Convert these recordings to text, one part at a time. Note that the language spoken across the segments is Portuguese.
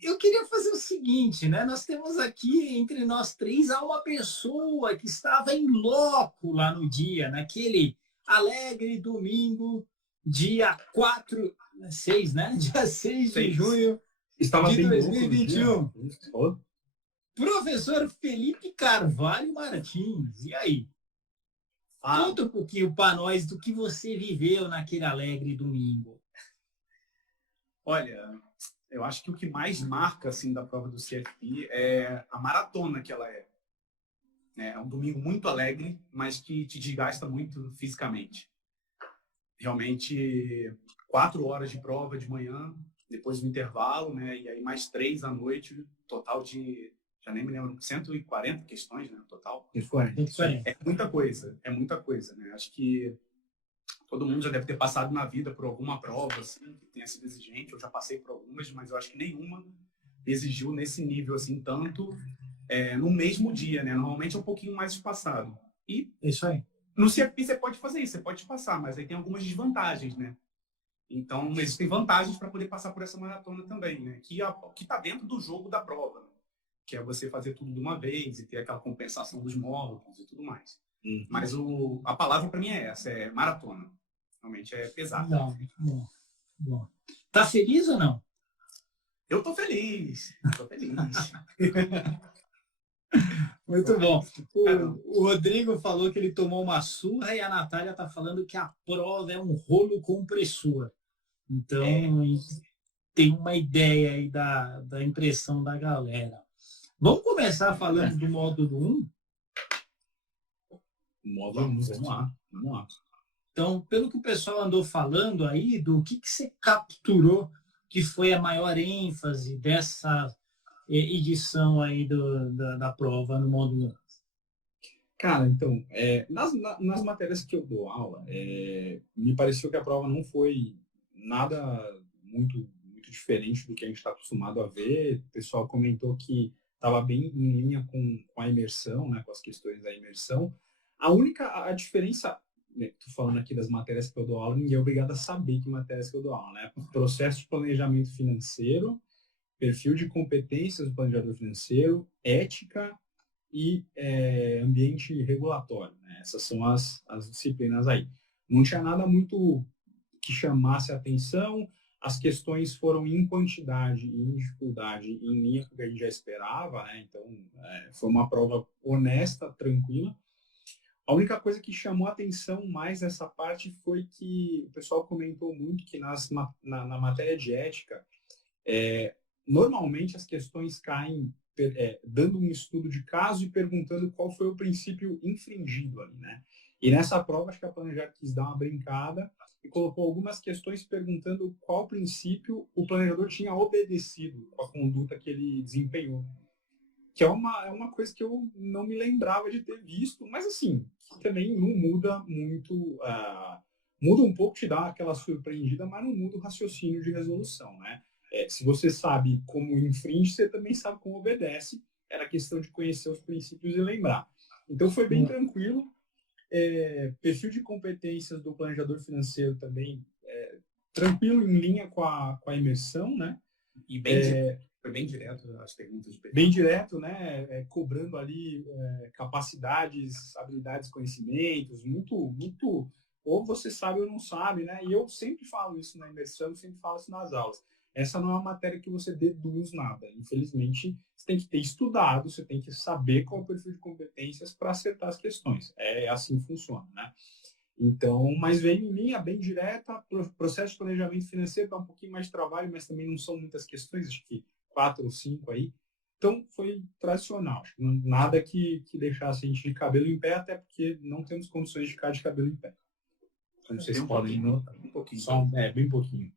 eu queria fazer o seguinte, né? Nós temos aqui, entre nós três, há uma pessoa que estava em loco lá no dia, naquele alegre domingo, dia 4, 6, né? Dia 6 de Seis. junho Estava de bem dois louco mil e no vinte e dia. um. Falou? Professor Felipe Carvalho Martins, e aí? Conta um pouquinho para nós do que você viveu naquele alegre domingo. Olha, eu acho que o que mais marca assim da prova do CFP é a maratona que ela é. É um domingo muito alegre, mas que te desgasta muito fisicamente. Realmente, 4 horas de prova de manhã, depois do intervalo, né? E aí mais 3 à noite, total de, já nem me lembro, 140 questões, né? Total. 140. É muita coisa, né? Acho que todo mundo já deve ter passado na vida por alguma prova, assim, que tenha sido exigente. Eu já passei por algumas, mas eu acho que nenhuma exigiu nesse nível, assim, tanto no mesmo dia, né? Normalmente é um pouquinho mais espaçado. E Isso aí. no CFP você pode fazer isso, você pode passar, mas aí tem algumas desvantagens, né? Então, existem vantagens para poder passar por essa maratona também, né? Que está dentro do jogo da prova, né? Que é você fazer tudo de uma vez e ter aquela compensação dos módulos e tudo mais. Mas a palavra para mim é essa, é maratona. Realmente é pesado. Não, bom, bom. Tá feliz ou não? Eu tô feliz. Muito bom. O Rodrigo falou que ele tomou uma surra e a Natália está falando que a prova é um rolo compressor. Então, tem uma ideia aí da impressão da galera. Vamos começar falando do módulo 1? Vamos lá. Então, pelo que o pessoal andou falando aí, do que você capturou que foi a maior ênfase dessa edição aí da prova no módulo 1? Cara, então, nas matérias que eu dou aula, me pareceu que a prova não foi nada muito, muito diferente do que a gente está acostumado a ver. O pessoal comentou que estava bem em linha com a imersão, né, com as questões da imersão. A diferença, né, tô falando aqui das matérias que eu dou aula, ninguém é obrigado a saber que matérias que eu dou aula, né? Processo de planejamento financeiro, perfil de competências do planejador financeiro, ética e ambiente regulatório, né? Essas são as disciplinas aí. Não tinha nada muito que chamasse a atenção, as questões foram em quantidade e em dificuldade em linha com o que a gente já esperava, né? Então, foi uma prova honesta, tranquila. A única coisa que chamou a atenção mais nessa parte foi que o pessoal comentou muito que na matéria de ética, normalmente as questões caem dando um estudo de caso e perguntando qual foi o princípio infringido ali, né? E nessa prova, acho que a Planejar quis dar uma brincada e colocou algumas questões perguntando qual princípio o planejador tinha obedecido com a conduta que ele desempenhou. Que é uma coisa que eu não me lembrava de ter visto, mas assim, também não muda muito, muda um pouco, te dá aquela surpreendida, mas não muda o raciocínio de resolução, né? Se você sabe como infringe, você também sabe como obedece. Era questão de conhecer os princípios e lembrar. Então foi bem tranquilo. Perfil de competências do planejador financeiro também tranquilo, em linha com a imersão, né? E foi bem direto as perguntas de perfil. Bem direto, né? Cobrando ali capacidades, habilidades, conhecimentos, muito, ou você sabe ou não sabe, né? E eu sempre falo isso na imersão, sempre falo isso nas aulas. Essa não é uma matéria que você deduz nada. Infelizmente, você tem que ter estudado, você tem que saber qual é o perfil de competências para acertar as questões. É assim que funciona, né? Então, mas veio em linha bem direta, processo de planejamento financeiro dá um pouquinho mais de trabalho, mas também não são muitas questões, acho que 4 ou 5 aí. Então, foi tradicional. Nada que deixasse a gente de cabelo em pé, até porque não temos condições de ficar de cabelo em pé. Como vocês podem notar. Um pouquinho. Bem pouquinho.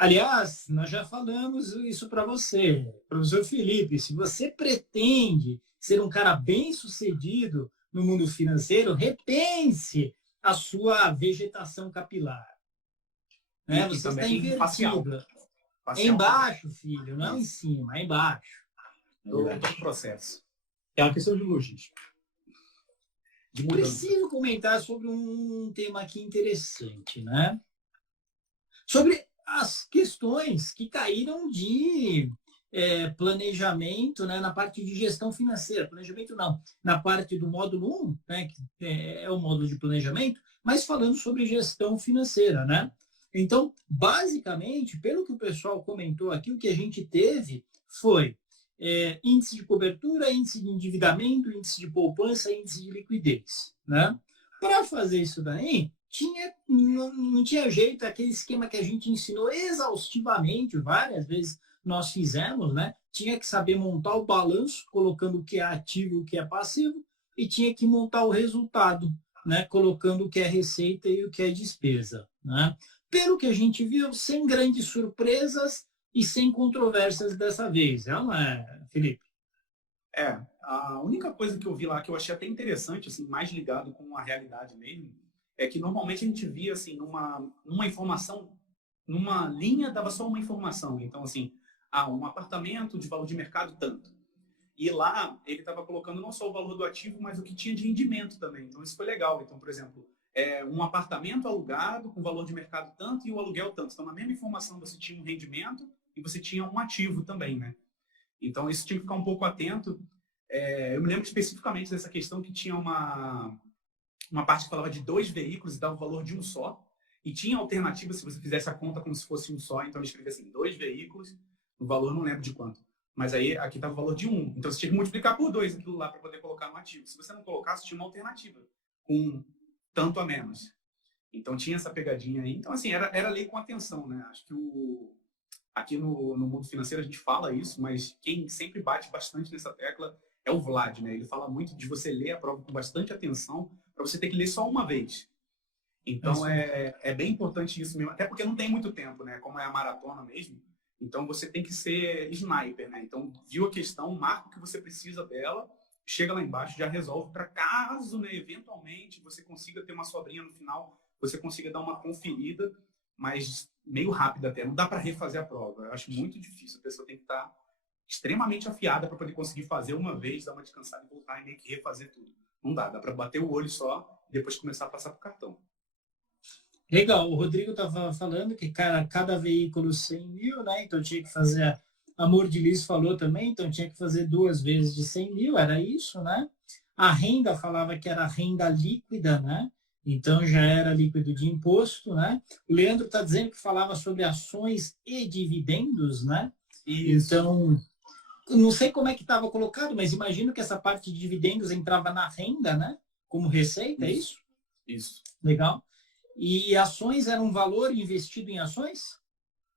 Aliás, nós já falamos isso para você, professor Felipe. Se você pretende ser um cara bem-sucedido no mundo financeiro, repense a sua vegetação capilar. Né? Você está invertido. É embaixo, filho, não em cima, é embaixo. Todo processo. É uma questão de logística. Preciso comentar sobre um tema aqui interessante, né? Sobre as questões que caíram de planejamento, né, na parte de gestão financeira. Planejamento não, na parte do módulo 1, né, que é o módulo de planejamento, mas falando sobre gestão financeira, né? Então, basicamente, pelo que o pessoal comentou aqui, o que a gente teve foi índice de cobertura, índice de endividamento, índice de poupança, índice de liquidez, né? Para fazer isso daí, não tinha jeito, aquele esquema que a gente ensinou exaustivamente, várias vezes nós fizemos, né? Tinha que saber montar o balanço, colocando o que é ativo e o que é passivo, e tinha que montar o resultado, né? Colocando o que é receita e o que é despesa, né? Pelo que a gente viu, sem grandes surpresas e sem controvérsias dessa vez, não é, Felipe? A única coisa que eu vi lá que eu achei até interessante, assim, mais ligado com a realidade mesmo, é que normalmente a gente via, assim, numa informação, numa linha dava só uma informação. Então, assim, um apartamento de valor de mercado tanto. E lá ele estava colocando não só o valor do ativo, mas o que tinha de rendimento também. Então, isso foi legal. Então, por exemplo, um apartamento alugado com valor de mercado tanto e o aluguel tanto. Então, na mesma informação, você tinha um rendimento e você tinha um ativo também, né? Então, isso tinha que ficar um pouco atento. Eu me lembro especificamente dessa questão que tinha uma parte que falava de 2 veículos e dava o valor de um só. E tinha alternativa se você fizesse a conta como se fosse um só. Então, ele escrevia assim, 2 veículos, o valor não lembro de quanto. Mas aí, aqui estava o valor de 1. Então, você tinha que multiplicar por 2 aquilo lá para poder colocar no ativo. Se você não colocasse, tinha uma alternativa, com tanto a menos. Então, tinha essa pegadinha aí. Então, assim, era lei com atenção, né? Acho que aqui no mundo financeiro a gente fala isso, mas quem sempre bate bastante nessa tecla é o Vlad, né? Ele fala muito de você ler a prova com bastante atenção para você ter que ler só uma vez. Então, é bem importante isso mesmo, até porque não tem muito tempo, né? Como é a maratona mesmo. Então, você tem que ser sniper, né? Então, viu a questão, marca o que você precisa dela, chega lá embaixo, já resolve, para caso, né, eventualmente, você consiga ter uma sobrinha no final, você consiga dar uma conferida, mas meio rápida até. Não dá para refazer a prova. Eu acho muito difícil. A pessoa tem que estar extremamente afiada para poder conseguir fazer uma vez, dar uma descansada e voltar e meio que refazer tudo. Não dá para bater o olho só e depois começar a passar para o cartão. Legal, o Rodrigo estava falando que cada veículo 100 mil, né? Então tinha que fazer, a Mordilis falou também, então tinha que fazer 2 vezes de 100 mil, era isso, né? A renda falava que era renda líquida, né? Então já era líquido de imposto, né? O Leandro está dizendo que falava sobre ações e dividendos, né? Isso. Então, não sei como é que estava colocado, mas imagino que essa parte de dividendos entrava na renda, né? Como receita, é isso? Isso. Legal. E ações eram um valor investido em ações?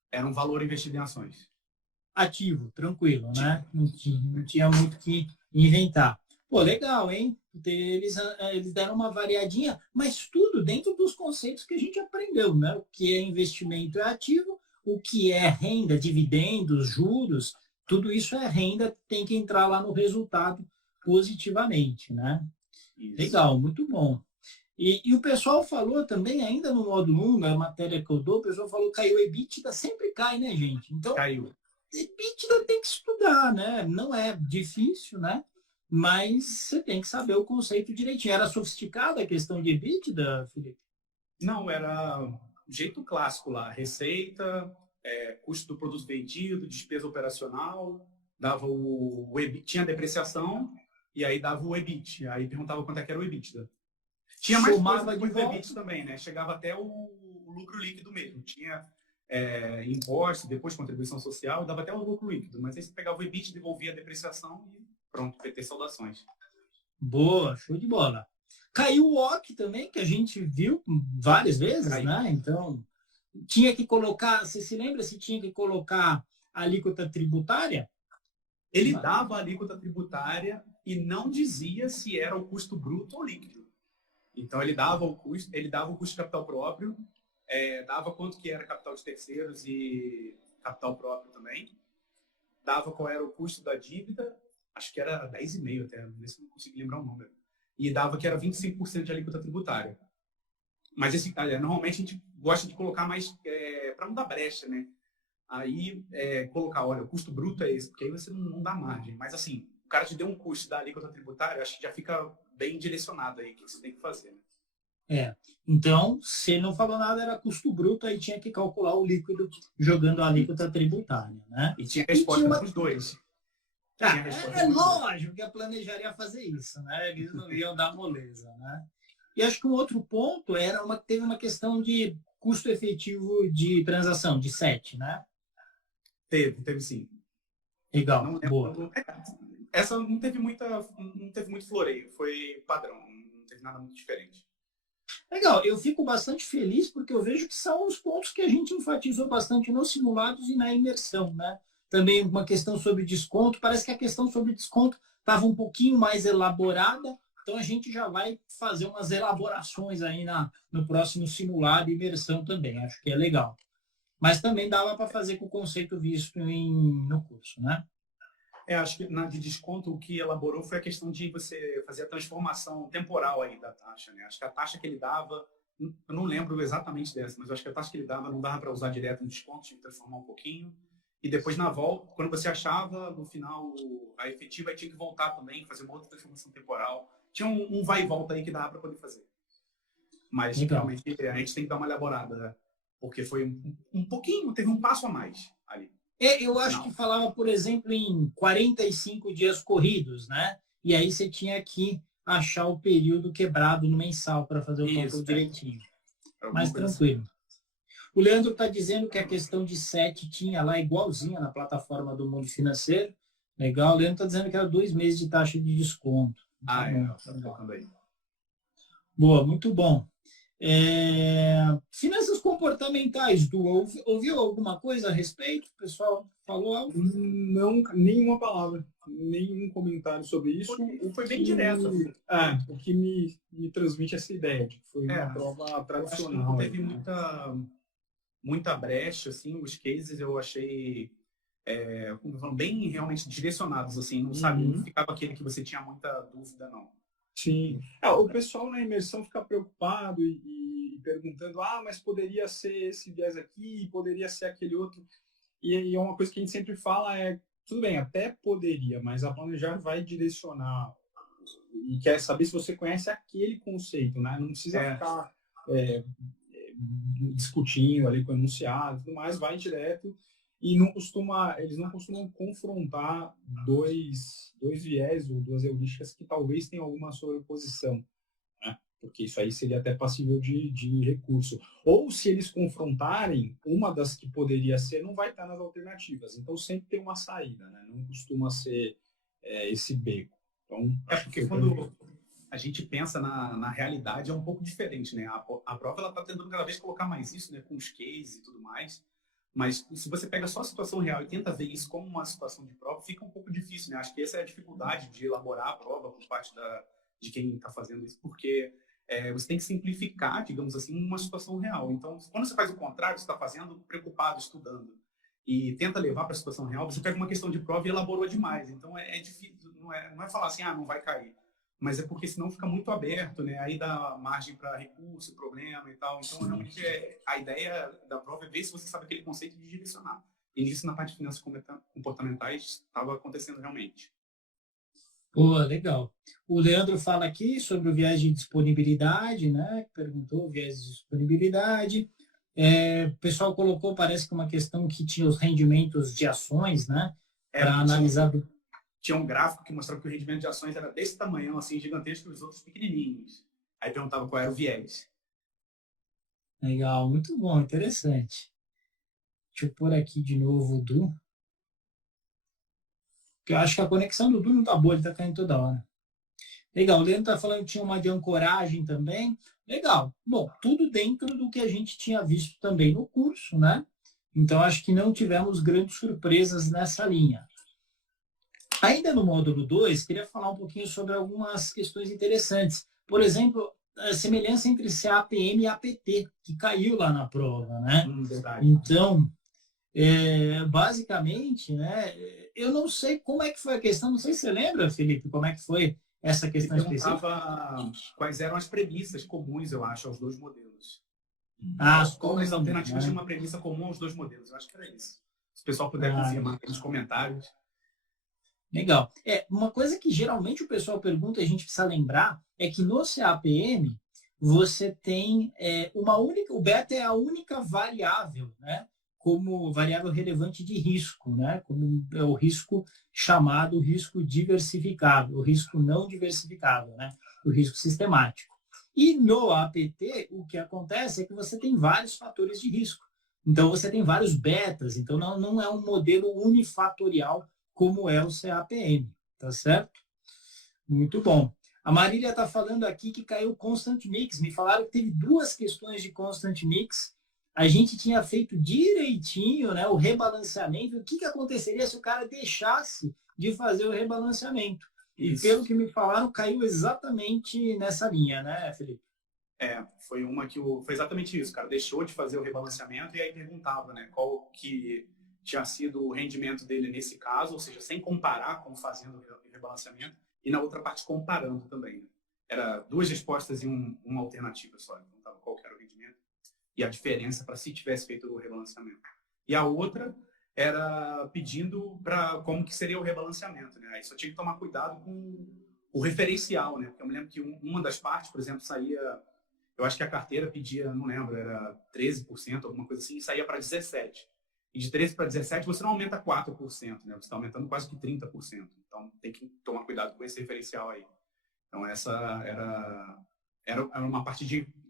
Era um valor investido em ações. Ativo, tranquilo, né? Não tinha muito que inventar. Pô, legal, hein? Eles deram uma variadinha, mas tudo dentro dos conceitos que a gente aprendeu, né? O que é investimento é ativo, o que é renda, dividendos, juros, tudo isso é renda, tem que entrar lá no resultado positivamente, né? Isso. Legal, muito bom. E o pessoal falou também, ainda no módulo 1, na matéria que eu dou, o pessoal falou que caiu o EBITDA, sempre cai, né, gente? Então, caiu. EBITDA tem que estudar, né? Não é difícil, né? Mas você tem que saber o conceito direitinho. Era sofisticada a questão de EBITDA, Felipe? Não, era jeito clássico lá. Receita, custo do produto vendido, despesa operacional, dava o EBIT, tinha depreciação, e aí dava o EBIT. Aí perguntava quanto é que era o EBITDA. Tinha mais coisa depois do EBIT também, né? Chegava até o lucro líquido mesmo. Tinha imposto, depois contribuição social, dava até o lucro líquido. Mas aí você pegava o EBIT, devolvia a depreciação e pronto, PT saudações. Boa, show de bola. Caiu o OC também, que a gente viu várias vezes, né? Então, tinha que colocar, você se lembra se tinha que colocar a alíquota tributária? Ele dava a alíquota tributária e não dizia se era o custo bruto ou líquido. Então, ele dava o custo de capital próprio, dava quanto que era capital de terceiros e capital próprio também, dava qual era o custo da dívida, acho que era 10,5 até, não sei se eu não consegui lembrar o número, e dava que era 25% de alíquota tributária. Mas normalmente a gente gosta de colocar mais, para não dar brecha, né? Aí, colocar, olha, o custo bruto é esse, porque aí você não dá margem. Mas assim, o cara te deu um custo da alíquota tributária, acho que já fica bem direcionado aí o que você tem que fazer, né? É. Então, se não falou nada, era custo bruto, aí tinha que calcular o líquido jogando a alíquota tributária, né? E tinha E tinha resposta uma... para os dois. Ah, Tinha resposta é para os dois. lógico que a planejaria fazer isso, né? Eles não iam dar moleza, né? E acho que um outro ponto teve uma questão de custo efetivo de transação, de SET, né? Teve sim. Legal, Não boa. lembro. Essa não teve muito floreio, foi padrão, não teve nada muito diferente. Legal, eu fico bastante feliz porque eu vejo que são os pontos que a gente enfatizou bastante nos simulados e na imersão, né? Também uma questão sobre desconto, parece que a questão sobre desconto estava um pouquinho mais elaborada, então a gente já vai fazer umas elaborações aí no próximo simulado e imersão também, acho que é legal. Mas também dava para fazer com o conceito visto no curso, né? Acho que na de desconto o que elaborou foi a questão de você fazer a transformação temporal aí da taxa, né? Acho que a taxa que ele dava, eu não lembro exatamente dessa, mas acho que a taxa que ele dava não dava para usar direto no desconto, tinha que transformar um pouquinho. E depois na volta, quando você achava, no final, a efetiva, aí tinha que voltar também, fazer uma outra transformação temporal. Tinha um vai e volta aí que dava para poder fazer. Mas Legal. realmente a gente tem que dar uma elaborada, né? Porque foi um pouquinho, teve um passo a mais ali. Eu acho que falava, por exemplo, em 45 dias corridos, né? E aí você tinha que achar o período quebrado no mensal para fazer o cálculo direitinho. Mais tranquilo. Assim. O Leandro está dizendo que a questão de SET tinha lá igualzinha na plataforma do Mundo Financeiro. Legal. O Leandro está dizendo que era 2 meses de taxa de desconto. Tá colocando aí. Boa, muito bom. Finanças comportamentais, Du, ouviu alguma coisa a respeito? O pessoal falou algo? Não, nenhuma palavra, nenhum comentário sobre isso. Foi bem direto. O que me transmite essa ideia de que foi uma prova tradicional. Não teve muita brecha, assim, os cases eu achei bem realmente direcionados, assim, não sabe, não ficava aquele que você tinha muita dúvida, não. Sim. O pessoal na imersão fica preocupado e perguntando, mas poderia ser esse viés aqui, poderia ser aquele outro. E é uma coisa que a gente sempre fala tudo bem, até poderia, mas a Planejar vai direcionar e quer saber se você conhece aquele conceito, né? Não precisa ficar discutindo ali com o enunciado e tudo mais, vai direto. E eles não costumam confrontar dois viés ou duas heurísticas que talvez tenham alguma sobreposição, né? Porque isso aí seria até passível de recurso. Ou se eles confrontarem, uma das que poderia ser não vai estar nas alternativas. Então sempre tem uma saída, né? Não costuma ser esse beco. Então, porque quando a gente pensa na realidade é um pouco diferente, né? A prova está tentando cada vez colocar mais isso, né? Com os cases e tudo mais. Mas se você pega só a situação real e tenta ver isso como uma situação de prova, fica um pouco difícil, né? Acho que essa é a dificuldade de elaborar a prova por parte de quem está fazendo isso, porque você tem que simplificar, digamos assim, uma situação real. Então, quando você faz o contrário, você está fazendo preocupado, estudando, e tenta levar para a situação real, você pega uma questão de prova e elaborou demais. Então, é difícil, não é falar assim, não vai cair. Mas é porque senão fica muito aberto, né? Aí dá margem para recurso, problema e tal. Então, realmente, a ideia da prova é ver se você sabe aquele conceito de direcionar. E nisso, na parte de finanças comportamentais, estava acontecendo realmente. Pô, legal. O Leandro fala aqui sobre o viés de disponibilidade, né? Perguntou o viés de disponibilidade. O pessoal colocou, parece que uma questão que tinha os rendimentos de ações, né? Para analisar... Tinha um gráfico que mostrava que o rendimento de ações era desse tamanho, assim, gigantesco, e os outros pequenininhos. Aí perguntava qual era o viés. Legal, muito bom, interessante. Deixa eu pôr aqui de novo o Du. Porque eu acho que a conexão do Du não tá boa, ele tá caindo toda hora. Legal, o Leandro tá falando que tinha uma de ancoragem também. Legal. Bom, tudo dentro do que a gente tinha visto também no curso, né? Então, acho que não tivemos grandes surpresas nessa linha. Ainda no módulo 2, queria falar um pouquinho sobre algumas questões interessantes. Por exemplo, a semelhança entre CAPM e APT, que caiu lá na prova, né? Verdade. Então, basicamente, né, eu não sei como é que foi a questão, não sei se você lembra, Felipe, como é que foi essa questão específica. Quais eram as premissas comuns, eu acho, aos dois modelos. Como as alternativas tinham uma premissa comum aos dois modelos, eu acho que era isso. Se o pessoal puder confirmar aqui nos comentários. Legal. Uma coisa que geralmente o pessoal pergunta e a gente precisa lembrar é que no CAPM você tem uma única, o beta é a única variável, né? Como variável relevante de risco, né? Como é o risco chamado risco diversificável, o risco não diversificável, né? O risco sistemático. E no APT, o que acontece é que você tem vários fatores de risco. Então, você tem vários betas, então não é um modelo unifatorial como é o CAPM, tá certo? Muito bom. A Marília está falando aqui que caiu Constant Mix. Me falaram que teve 2 questões de Constant Mix. A gente tinha feito direitinho, né, o rebalanceamento. O que aconteceria se o cara deixasse de fazer o rebalanceamento? Isso. E pelo que me falaram, caiu exatamente nessa linha, né, Felipe? Foi uma que foi exatamente isso, cara. Deixou de fazer o rebalanceamento e aí perguntava, né, qual que tinha sido o rendimento dele nesse caso, ou seja, sem comparar com fazendo o rebalanceamento, e na outra parte comparando também. Né? Era 2 respostas e uma alternativa só. Então, tava qual que era o rendimento e a diferença para se tivesse feito o rebalanceamento. E a outra era pedindo para como que seria o rebalanceamento. Né? Aí só tinha que tomar cuidado com o referencial, né? Porque eu me lembro que uma das partes, por exemplo, saía... Eu acho que a carteira pedia, não lembro, era 13%, alguma coisa assim, e saía para 17%. E de 13 para 17 você não aumenta 4%, né? Você está aumentando quase que 30%. Então tem que tomar cuidado com esse referencial aí. Então essa era uma parte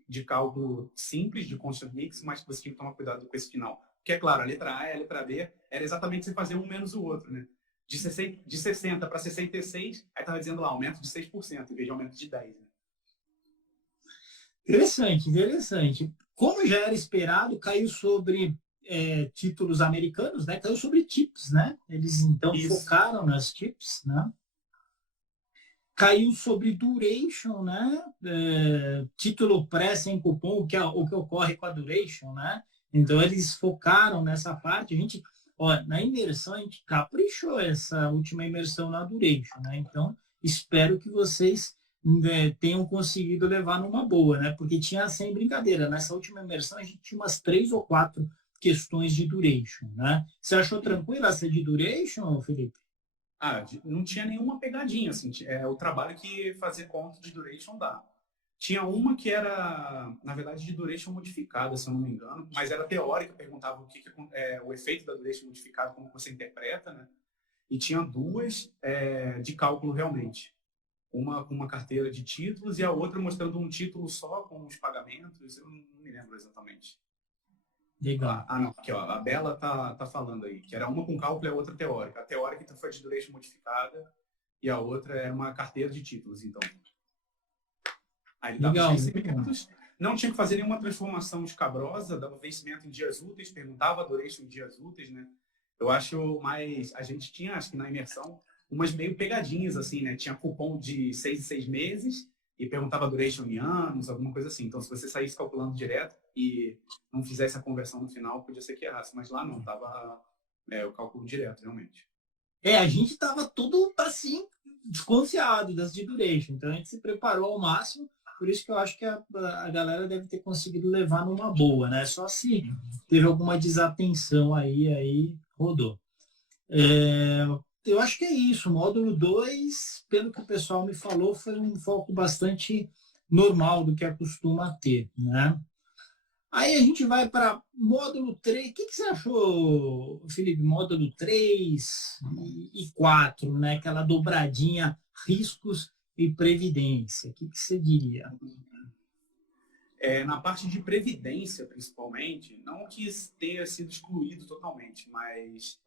de cálculo simples de constant mix, mas que você tinha que tomar cuidado com esse final. Porque é claro, a letra A e a letra B era exatamente você fazer um menos o outro, né? De 60 para 66, aí estava dizendo lá, aumento de 6%, em vez de aumento de 10%. Né? Interessante, interessante. Como já era esperado, caiu sobre títulos americanos, né? Caiu sobre TIPS, né? Eles então focaram nas TIPS, né? Caiu sobre duration, né? Título pré sem cupom, o que ocorre com a duration, né? Então eles focaram nessa parte. A gente, na imersão a gente caprichou essa última imersão na duration, né? Então espero que vocês tenham conseguido levar numa boa, né? Porque tinha, sem brincadeira, nessa última imersão a gente tinha umas 3 ou 4 questões de duration, né? Você achou tranquila essa de duration, Felipe? Não tinha nenhuma pegadinha, assim, o trabalho que fazer conta de duration dá. Tinha uma que era, na verdade, de duration modificada, se eu não me engano, mas era teórica, perguntava o que o efeito da duration modificada, como você interpreta, né? E tinha 2 de cálculo realmente. Uma com uma carteira de títulos e a outra mostrando um título só com os pagamentos, eu não me lembro exatamente. Legal. Não, aqui ó, a Bela tá falando aí, que era uma com cálculo e a outra teórica. A teórica então foi de duration modificada e a outra era uma carteira de títulos, então. Aí ele dava os vencimentos, não tinha que fazer nenhuma transformação escabrosa, dava vencimento em dias úteis, perguntava a duration em dias úteis, né? Eu acho mais... A gente tinha, acho que na imersão, umas meio pegadinhas, assim, né? Tinha cupom de 6 em 6 meses e perguntava duration em anos, alguma coisa assim. Então, se você saísse calculando direto e não fizesse a conversão no final, podia ser que errasse. Mas lá não, tava o cálculo direto, realmente. A gente tava tudo, assim, desconfiado das de duration. Então, a gente se preparou ao máximo. Por isso que eu acho que a galera deve ter conseguido levar numa boa, né? Só se teve alguma desatenção aí rodou. Eu acho que é isso. O módulo 2, pelo que o pessoal me falou, foi um foco bastante normal do que acostuma ter, né? Aí a gente vai para módulo 3. O que você achou, Felipe? Módulo 3 e 4, né? Aquela dobradinha riscos e previdência. O que você diria? Na parte de previdência, principalmente, não que tenha sido excluído totalmente, mas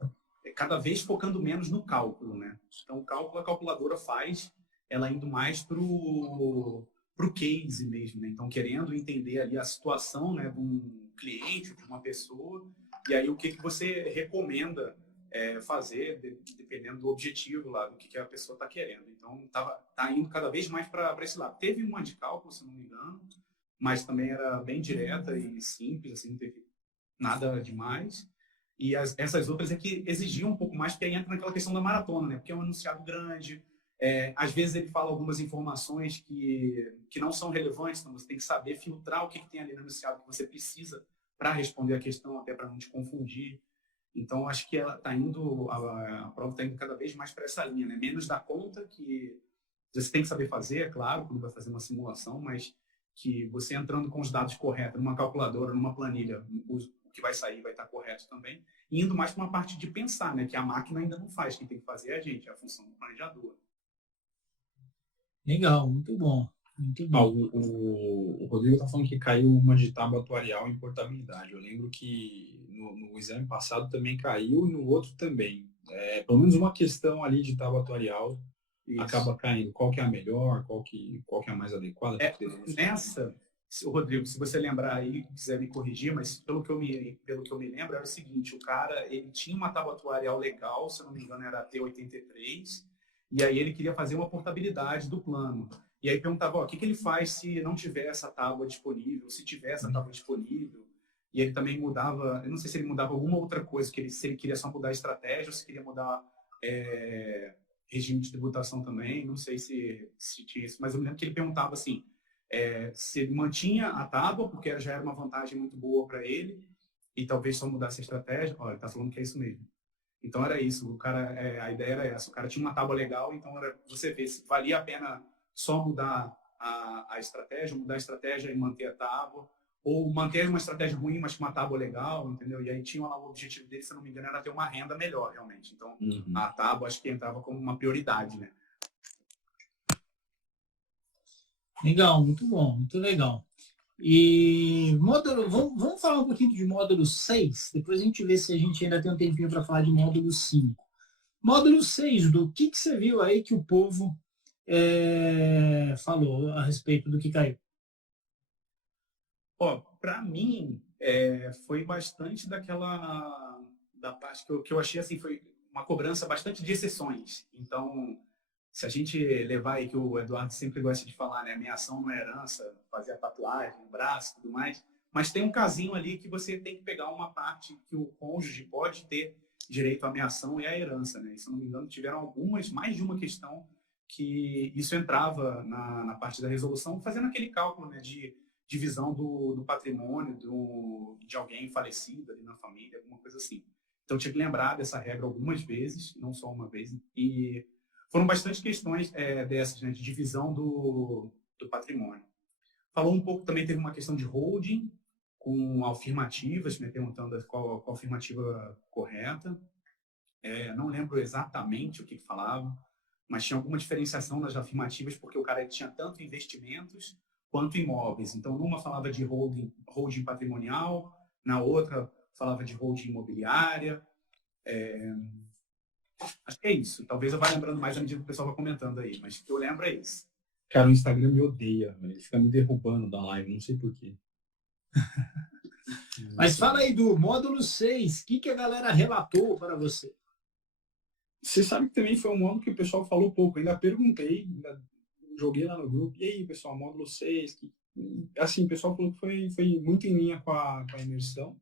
cada vez focando menos no cálculo, né? Então, o cálculo a calculadora faz, ela indo mais para o case mesmo, né? Então, querendo entender ali a situação, né, de um cliente, de uma pessoa, e aí o que você recomenda fazer, dependendo do objetivo lá, do que a pessoa está querendo. Então, tá indo cada vez mais para esse lado. Teve uma de cálculo, se não me engano, mas também era bem direta e simples, assim, não teve nada demais. E essas outras é que exigiam um pouco mais, porque aí entra naquela questão da maratona, né? Porque é um anunciado grande, às vezes ele fala algumas informações que não são relevantes, então você tem que saber filtrar o que tem ali no anunciado que você precisa para responder a questão, até para não te confundir. Então, acho que ela tá indo, a prova está indo cada vez mais para essa linha, né? Menos da conta, que você tem que saber fazer, é claro, quando vai fazer uma simulação, mas que você entrando com os dados corretos numa calculadora, numa planilha, o que vai sair vai estar correto também, e indo mais para uma parte de pensar, né, que a máquina ainda não faz, quem tem que fazer é a gente, é a função do planejador. Legal, muito bom. Muito Ah, bom. o Rodrigo está falando que caiu uma de tábua atuarial em portabilidade. Eu lembro que no exame passado também caiu e no outro também. Pelo menos uma questão ali de tábua atuarial acaba caindo. Qual que é a melhor? Qual que é a mais adequada? Nessa, Rodrigo, se você lembrar aí, quiser me corrigir, mas pelo que eu me lembro, era o seguinte, o cara, ele tinha uma tábua atuarial legal, se eu não me engano era a T83, e aí ele queria fazer uma portabilidade do plano. E aí perguntava, o que ele faz se não tiver essa tábua disponível, se tiver essa tábua disponível? E ele também mudava, eu não sei se ele mudava alguma outra coisa, se ele queria só mudar a estratégia, ou se queria mudar regime de tributação também, não sei se tinha isso, mas eu me lembro que ele perguntava assim, se ele mantinha a tábua, porque já era uma vantagem muito boa para ele, e talvez só mudasse a estratégia. Olha, ele está falando que é isso mesmo. Então era isso, o cara, a ideia era essa, o cara tinha uma tábua legal, então era você ver se valia a pena só mudar a estratégia, mudar a estratégia e manter a tábua, ou manter uma estratégia ruim, mas com uma tábua legal, entendeu? E aí tinha lá o objetivo dele, se eu não me engano, era ter uma renda melhor, realmente. Então, a tábua acho que entrava como uma prioridade, né? Legal, muito bom, muito legal. E módulo, vamos falar um pouquinho de módulo 6, depois a gente vê se a gente ainda tem um tempinho para falar de módulo 5. Módulo 6, do que você viu aí que o povo falou a respeito do que caiu? Para mim, foi bastante da parte que eu achei assim, foi uma cobrança bastante de exceções. Então, se a gente levar aí que o Eduardo sempre gosta de falar, né, ameação não é herança, fazer a tatuagem no braço e tudo mais, mas tem um casinho ali que você tem que pegar uma parte que o cônjuge pode ter direito à ameação e à herança, né? E, se eu não me engano, tiveram mais de uma questão que isso entrava na parte da resolução, fazendo aquele cálculo, né, de divisão do patrimônio de alguém falecido ali na família, alguma coisa assim. Então, eu tinha que lembrar dessa regra algumas vezes, não só uma vez, e foram bastante questões dessas, né, de divisão do patrimônio. Falou um pouco também, teve uma questão de holding, com afirmativas, né, perguntando qual a afirmativa correta. Não lembro exatamente o que falava, mas tinha alguma diferenciação nas afirmativas, porque o cara tinha tanto investimentos quanto imóveis. Então, numa falava de holding patrimonial, na outra falava de holding imobiliária. Acho que é isso. Talvez eu vá lembrando mais à medida que o pessoal vai comentando aí, mas o que eu lembro é isso. Cara, o Instagram me odeia, ele fica me derrubando da live, não sei porquê. Mas fala aí do módulo 6, o que a galera relatou para você? Você sabe que também foi um módulo que o pessoal falou pouco, ainda perguntei, joguei lá no grupo, e aí, pessoal, módulo 6, assim, o pessoal falou que foi muito em linha com a imersão.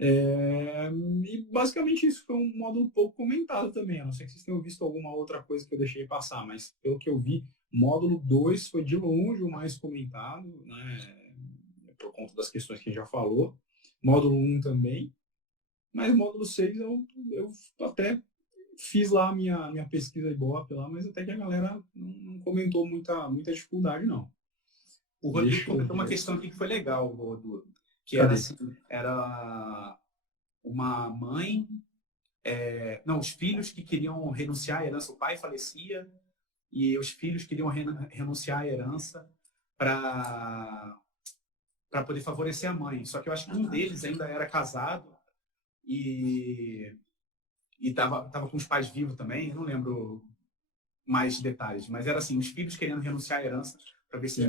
E basicamente isso foi um módulo pouco comentado também. A não ser que vocês tenham visto alguma outra coisa que eu deixei passar, mas pelo que eu vi, módulo 2 foi de longe o mais comentado, né, por conta das questões que a gente já falou. Módulo 1 também, mas módulo 6 eu até fiz lá a minha pesquisa Ibope lá, mas até que a galera não comentou muita dificuldade, não. O Rodrigo comentou uma questão aqui que foi legal, Rodrigo, que era assim, era uma mãe, os filhos que queriam renunciar à herança, o pai falecia, e os filhos queriam renunciar à herança para poder favorecer a mãe. Só que eu acho que um deles ainda era casado e tava com os pais vivos também, eu não lembro mais detalhes, mas era assim, os filhos querendo renunciar à herança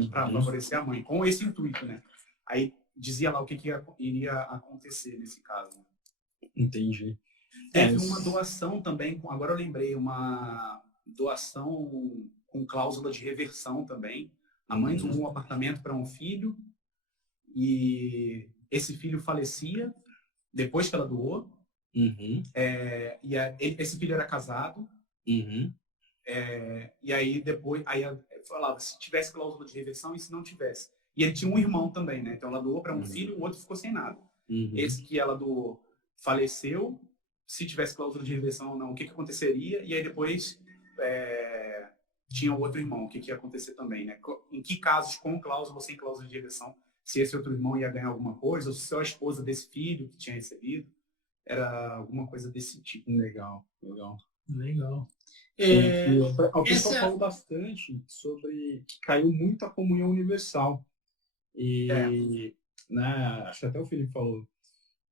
para favorecer a mãe, com esse intuito, né? Aí dizia lá o que iria acontecer nesse caso. Entendi. Teve uma doação também, agora eu lembrei, uma doação com cláusula de reversão também. A mãe doou um apartamento para um filho e esse filho falecia depois que ela doou. Esse filho era casado. E aí depois falava se tivesse cláusula de reversão e se não tivesse. E ele tinha um irmão também, né? Então ela doou para um filho, o outro ficou sem nada. Esse que ela doou faleceu, se tivesse cláusula de reversão ou não, o que aconteceria? E aí depois tinha o outro irmão, o que ia acontecer também, né? Em que casos, com cláusula ou sem cláusula de eleição, se esse outro irmão ia ganhar alguma coisa, ou se a esposa desse filho que tinha recebido, era alguma coisa desse tipo. Legal, legal. Legal. O pessoal falou bastante sobre que caiu muito a comunhão universal. E né, acho que até o Felipe falou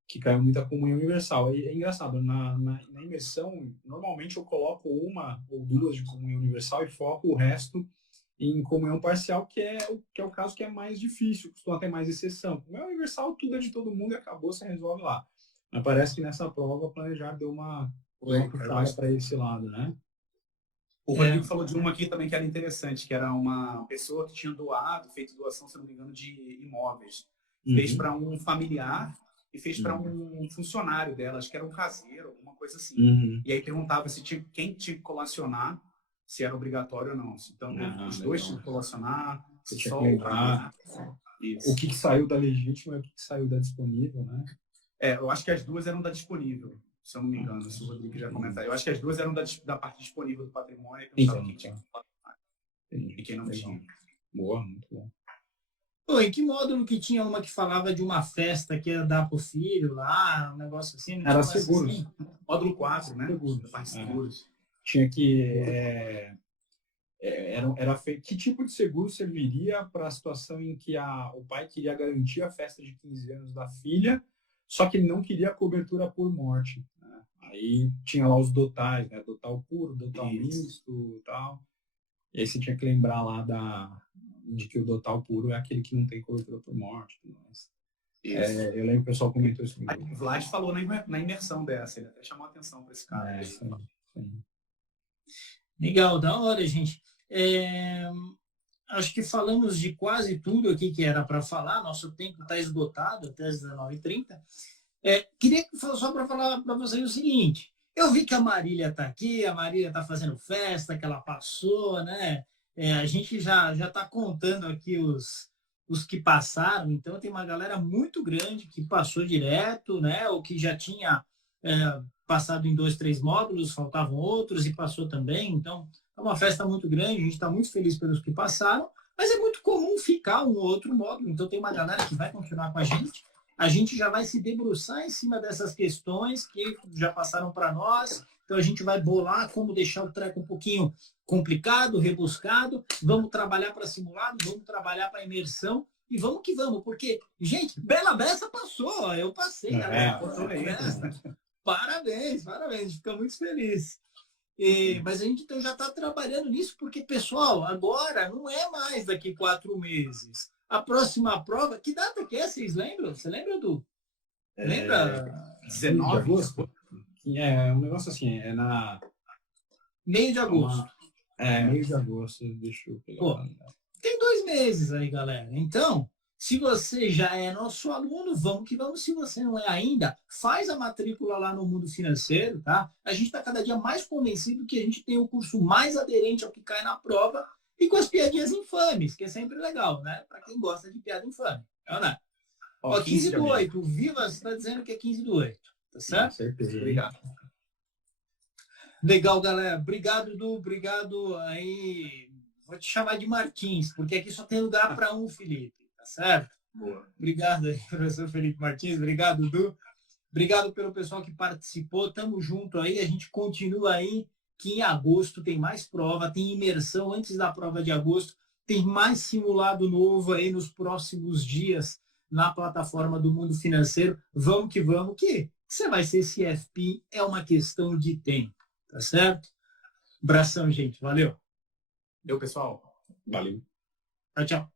que caiu muito a comunhão universal. E é engraçado, na imersão, normalmente eu coloco uma ou duas de comunhão universal e foco o resto em comunhão parcial, que é o caso que é mais difícil, costuma ter mais exceção. Comunhão universal, tudo é de todo mundo e acabou, se resolve lá. Mas parece que nessa prova planejar deu uma puxada para esse lado, né? O Rodrigo falou de uma aqui também que era interessante, que era uma pessoa que tinha feito doação, se não me engano, de imóveis. Fez para um familiar e fez para um funcionário dela, acho que era um caseiro, alguma coisa assim. E aí perguntava se quem tinha que colacionar, se era obrigatório ou não. Então, os dois tinham que colacionar. Você tinha que lembrar o que saiu da legítima e o que saiu da disponível, né? Eu acho que as duas eram da disponível. Se eu não me engano, se o Rodrigo já comentar. Eu acho que as duas eram da parte disponível do patrimônio, e perguntava quem tinha e quem não tinha. Boa, muito bom. Pô, em que módulo que tinha uma que falava de uma festa que ia dar pro filho lá, um negócio assim? Era seguros. Assim? Módulo 4, né? Seguros. Da parte de seguros. Tinha que... era feito, que tipo de seguro serviria para a situação em que o pai queria garantir a festa de 15 anos da filha, só que ele não queria a cobertura por morte. Aí tinha lá os dotais, né? Dotal puro, dotal misto e tal. E aí você tinha que lembrar lá de que o dotal puro é aquele que não tem cobertura por morte. Mas, eu lembro que o pessoal comentou isso comigo. O Vlad falou na imersão dessa, ele até chamou a atenção para esse cara. Legal, da hora, gente. Acho que falamos de quase tudo aqui que era para falar, nosso tempo está esgotado até as 19h30. Queria só para falar para vocês o seguinte: eu vi que a Marília está aqui, a Marília está fazendo festa, que ela passou, né? A gente já está contando aqui os que passaram, então tem uma galera muito grande que passou direto, né? Ou que já tinha passado em 2, 3 módulos, faltavam outros e passou também. Então, é uma festa muito grande, a gente está muito feliz pelos que passaram, mas é muito comum ficar um ou outro módulo, então tem uma galera que vai continuar com a gente. A gente já vai se debruçar em cima dessas questões que já passaram para nós. Então, a gente vai bolar como deixar o treco um pouquinho complicado, rebuscado. Vamos trabalhar para simulado, vamos trabalhar para imersão e vamos que vamos. Porque, gente, Bela Bessa passou. Eu passei, galera. Parabéns, parabéns. Fica muito feliz. Mas a gente então já está trabalhando nisso porque, pessoal, agora não é mais daqui 4 meses. A próxima prova, que data que é? Vocês lembram? Você lembra, Du? Lembra? 19 de agosto? É um negócio assim, na... Meio de agosto. Meio de agosto, deixa eu pegar. Pô, tem 2 meses aí, galera. Então, se você já é nosso aluno, vamos que vamos. Se você não é ainda, faz a matrícula lá no Mundo Financeiro, tá? A gente está cada dia mais convencido que a gente tem o curso mais aderente ao que cai na prova e com as piadinhas infames, que é sempre legal, né? Para quem gosta de piada infame. É, né? 15/8. O Vivas está dizendo que é 15/8. Tá certo? Com certeza. Obrigado. Legal, galera. Obrigado, Du. Obrigado aí. Vou te chamar de Martins, porque aqui só tem lugar para um Felipe. Tá certo? Boa. Obrigado aí, professor Felipe Martins. Obrigado, Du. Obrigado pelo pessoal que participou. Tamo junto aí. A gente continua aí, que em agosto tem mais prova, tem imersão antes da prova de agosto, tem mais simulado novo aí nos próximos dias na plataforma do Mundo Financeiro. Vamos que você vai ser CFP, é uma questão de tempo, tá certo? Abração, gente. Valeu. Pessoal. Valeu. Tchau, tchau.